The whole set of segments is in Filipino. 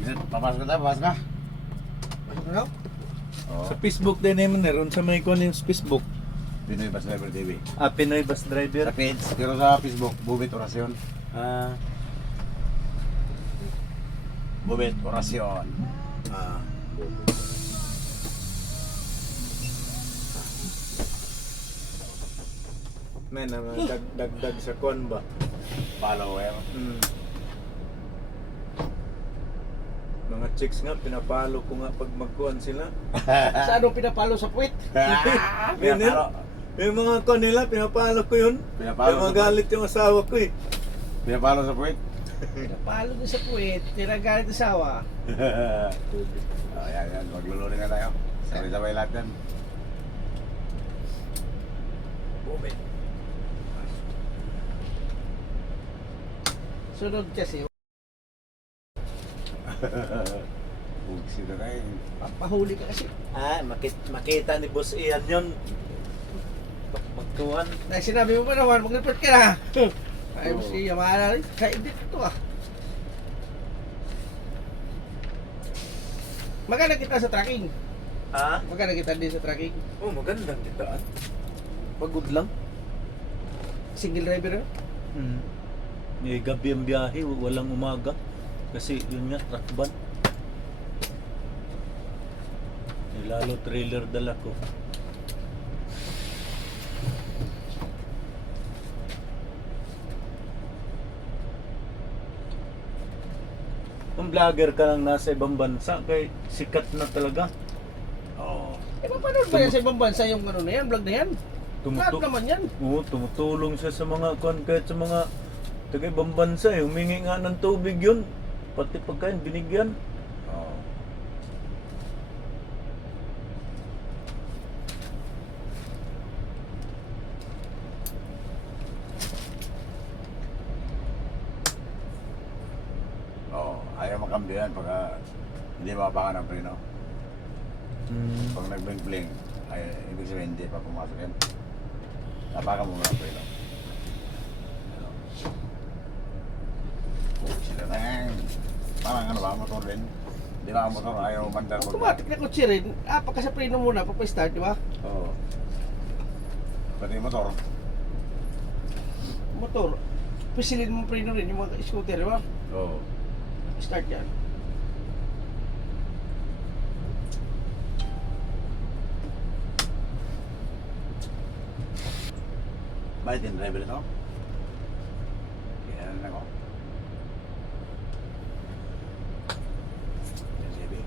Papasok ka, papasok ka. Ano? Oo. Sa Facebook din naman ron sa may kunin sa Facebook. Pinoy Bus Driver TV. Pinoy Bus Driver. Sa page, pero sa Facebook, Bubit Orasyon. Ah, Bubit Orasyon. may naman dagdag sa kon ba? Follower. Mga chicks nga pinapalo ko nga pag magkuhan sila. Sa anong pinapalo sa puwit? Yun yun. Yung mga kon nila pinapalo ko yun. Pinapalo Yung sa magalit yung asawa ko eh. Pinapalo sa puwit. Pinapalo din sa puwit. Tinagalit ng sawa. Yan. Maglulunin na tayo. Sabay-sabay lahat yan. Bubit. Sunod kasi. Bugsi na tayo. Papahuli ka kasi. Makita ni Boss Ian yun. Magkuhan. Dahil sinabi mo pa naman, mag-report ka na. Ay, Oo. siya maalala rin. Kaibit ito ah. Maganda kita sa tracking. Maganda kita din sa tracking. Oh, magandang kitaan. Pagod lang. Single driver. May gabi ang biyahe, walang umaga. Kasi yun nga, truck ban. Lalo trailer dala ko. Kung vlogger ka lang nasa ibang bansa, kay sikat na talaga. Oo. Eh, paano ba yan sa ibang bansa yung ano na yan, vlog na yan? Lahat naman yan. Oo, tumutulong siya sa mga kahit sa mga taga ibang bansa eh. Humingi nga ng tubig yun. Pati pagkain binigyan. Oo. Oo. Ayaw makambyo yan pagka hindi mapakan ng preno. Pag nag-bling-bling, ay ibig sabihin hindi pa pumasok yan. Napakan mo muna ang preno. Sila na yan. Parang ano ba, motor din. Di ba ang motor ayaw mandar pag... Automatic na kotse rin. Pagka sa preno muna, papa-start, di ba? Oo. Pati yung motor. Motor. Pisilin mo preno rin, yung mga scooter, di ba? Oo. Start yan. Bakit yung driver ito? Kaya na ako. Yan, baby.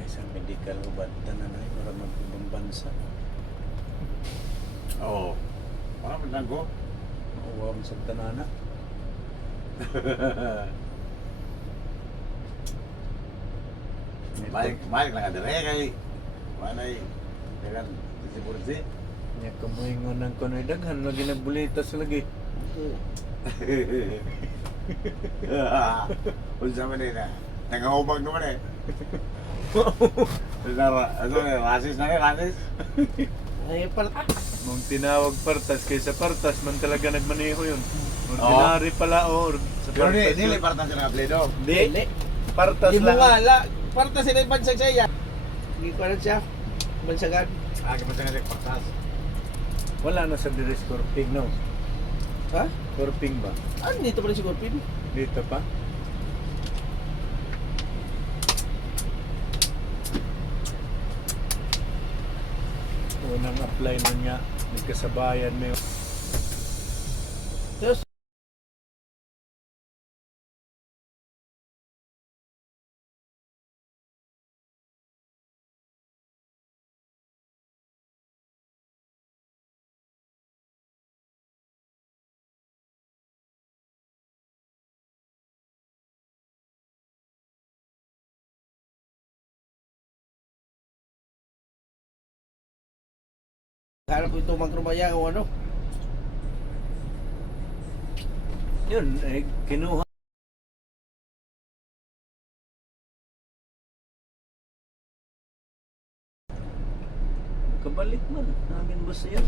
Isang medical hubad na para mag-ibang bansa. Oo. Parang pinang ko. Mauwa mo sa tanana. Balik lang ka dire kay manay dengan sisi-pursi. Nya kamoingon ko na daghan lagi nagbulitas lagi. Unsa man na? Nangahubag naman eh. Ano rasis na rasis? Ay, pala. Mong tinawag partas kaysa partas man talaga nagmaneho yun. Oo. Ordinary pala o sa Pero partas. dili partan sila nga pledo. Di. Partas Di mo lang. nga, parta sila yung bansag siya. Hindi ko alam siya. Bansagan. Kapag nga partas. Wala na sa dire Scorping no. Ha? Scorping ba? Ano dito pa rin si Gorpin? Dito pa. Unang apply na niya, nagkasabayan na yung Tapos, hanap ko ito magkrumaya o ano. yun, kinuha. Kabalik man, namin boss yan.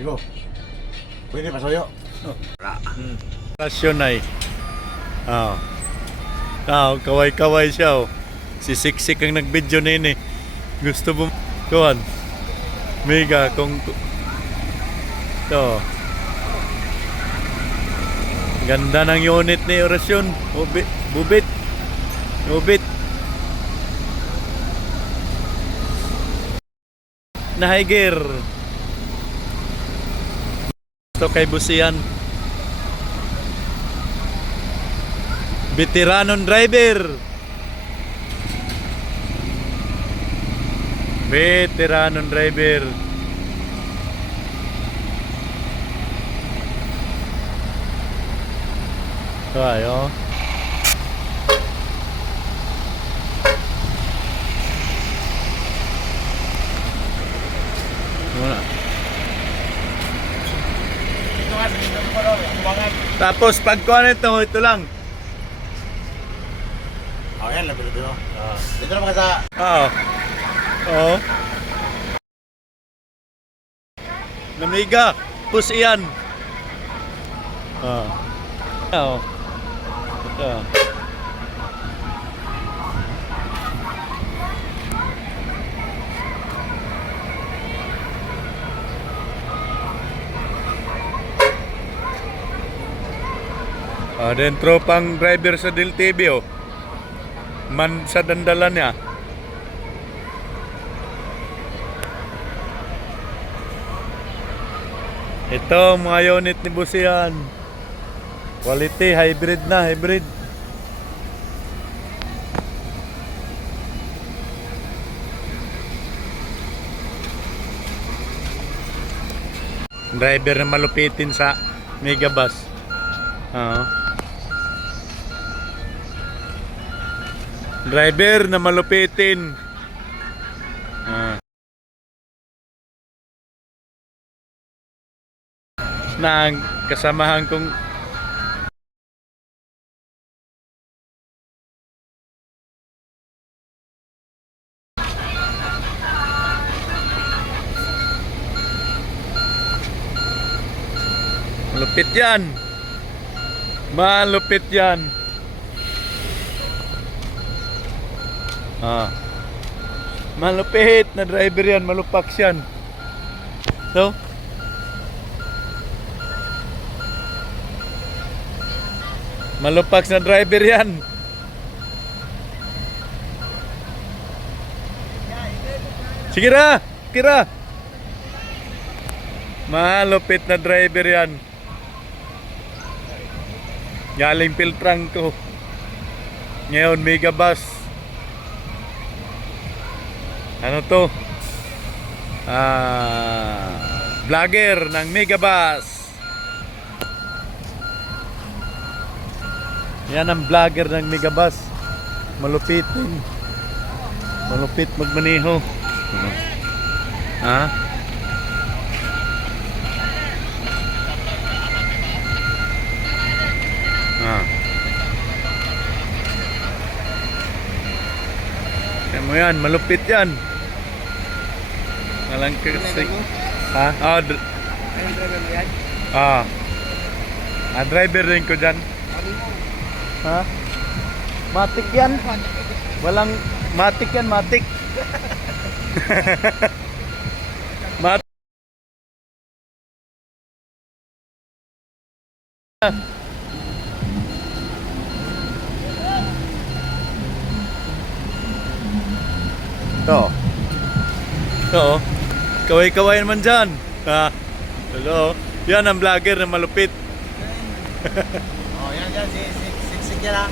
Bigo. Pwede pasuyo. Rasyon ay. Kaway-kaway siya. Oh. Si Siksik ang nag-video na yun eh. Gusto mo, kuhan. Mega, kung... Ito. Ganda ng unit ni Orasyon. Bubit. Na Higer. Ito kay Busian. Veteranon driver. Ito ayo. Muna. Tapos pagkuhan ito lang. Yan, labi dito. Dito naman ka sa... Oo. Namiga. Push iyan. Oo. Ito. Dentro pang driver sa Del TV oh. Man sa dandalan niya. Ito mga unit ni Busian. Quality, hybrid. Driver na malupitin sa Megabus. Driver na malupitin. Na ang kasamahan kong malupit yan. Malupit na driver yan, malupak yan. So, malupak na driver yan. Sige na, kira. Malupit na driver yan. Galing Piltrangco. Ngayon Megabus. Ano to? Vlogger ng Megabus. Yan ang vlogger ng Megabus. Malupit magmaneho. Yan mo yan, malupit yan. Walang kasi. Driver mo yan? Driver din ko dyan. Matik yan. Walang matik yan, matik. Matik. Ito. Kaway-kaway naman dyan. Hello. Yan ang vlogger na malupit. Yan si Siksik yan ha.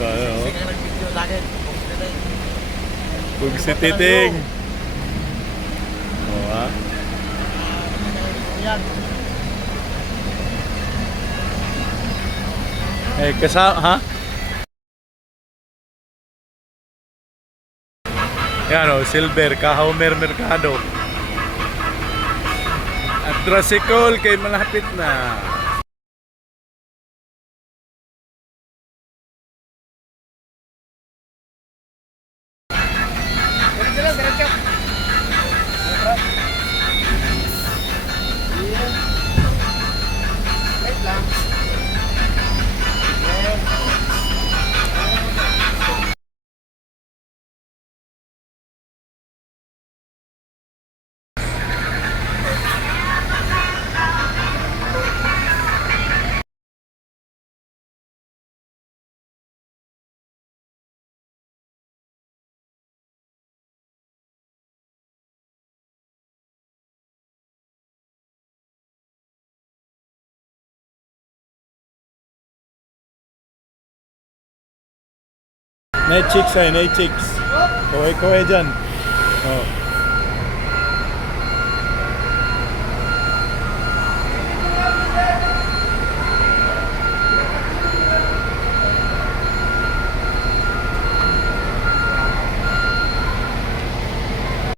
Siksik ang nag-video sa akin. Pug si Titing. Yan. Kasama, Yan o, Silver, Kahomer Mercado. At tricycle kay malapit na. Night chicks ay, night chicks. Kaway-kaway dyan. Oh.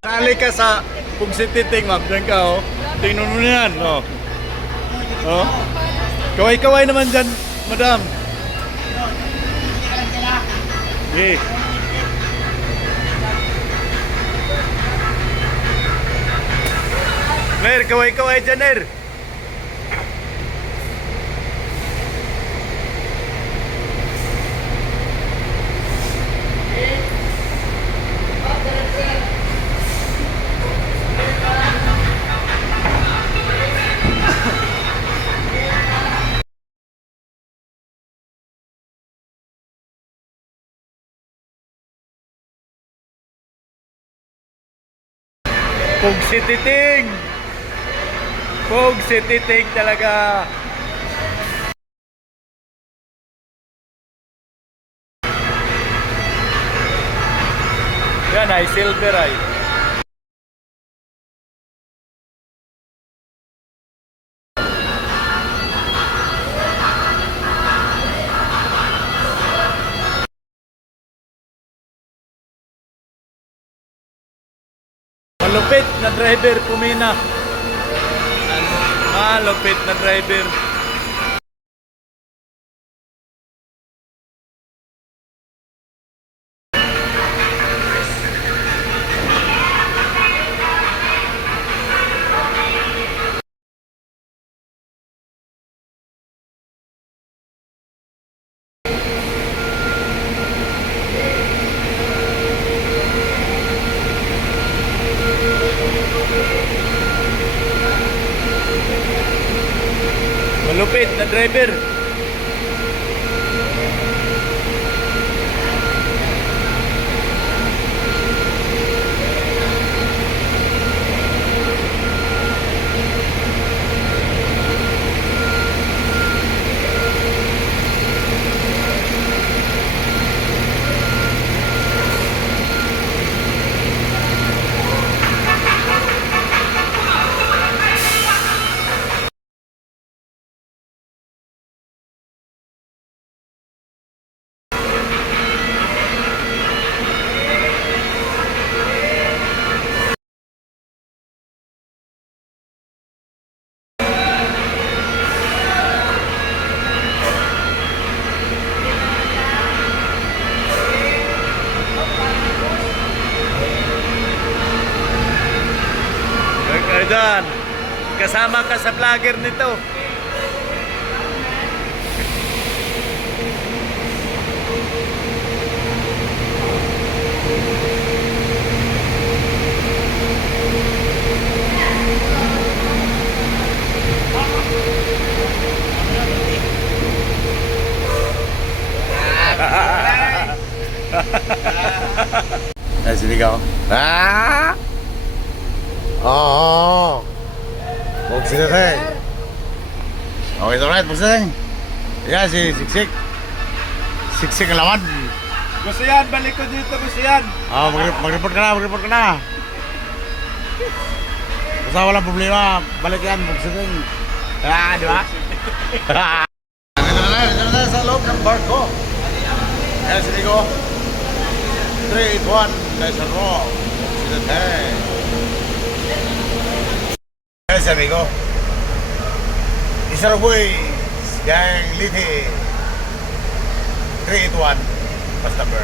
Sali ka sa Pugsititing, ma'am. Diyan ka, oh. Tingnan mo yan, oh. Oh. Kaway-kaway naman dyan, madam. Okay. Ner, kaway-kaway dyan, Ner. Pugsititing! Pugsititing talaga! Yan ay, silver ay. Malupit na driver, kumina. Malupit na driver. Malupit na driver. Dyan. Kasama ka sa vlogger nito. Ay, sinigaw. Ah! Oo. Pugsititing. Okay, alright, pugsititing. Yan, si Siksik. Siksik ang laman. Gusto yan, balik ko dito, gusto yan. Mag-report ka na. Basta walang problema, balik yan, pugsititing. Ah, di ba? Dito na sa loob ng barko. Yan, sinigaw. 3-8-1, guys, ang rock. Pugsititing. Yes, amigo. Isaro boy, yang liti 3-8-1 basta number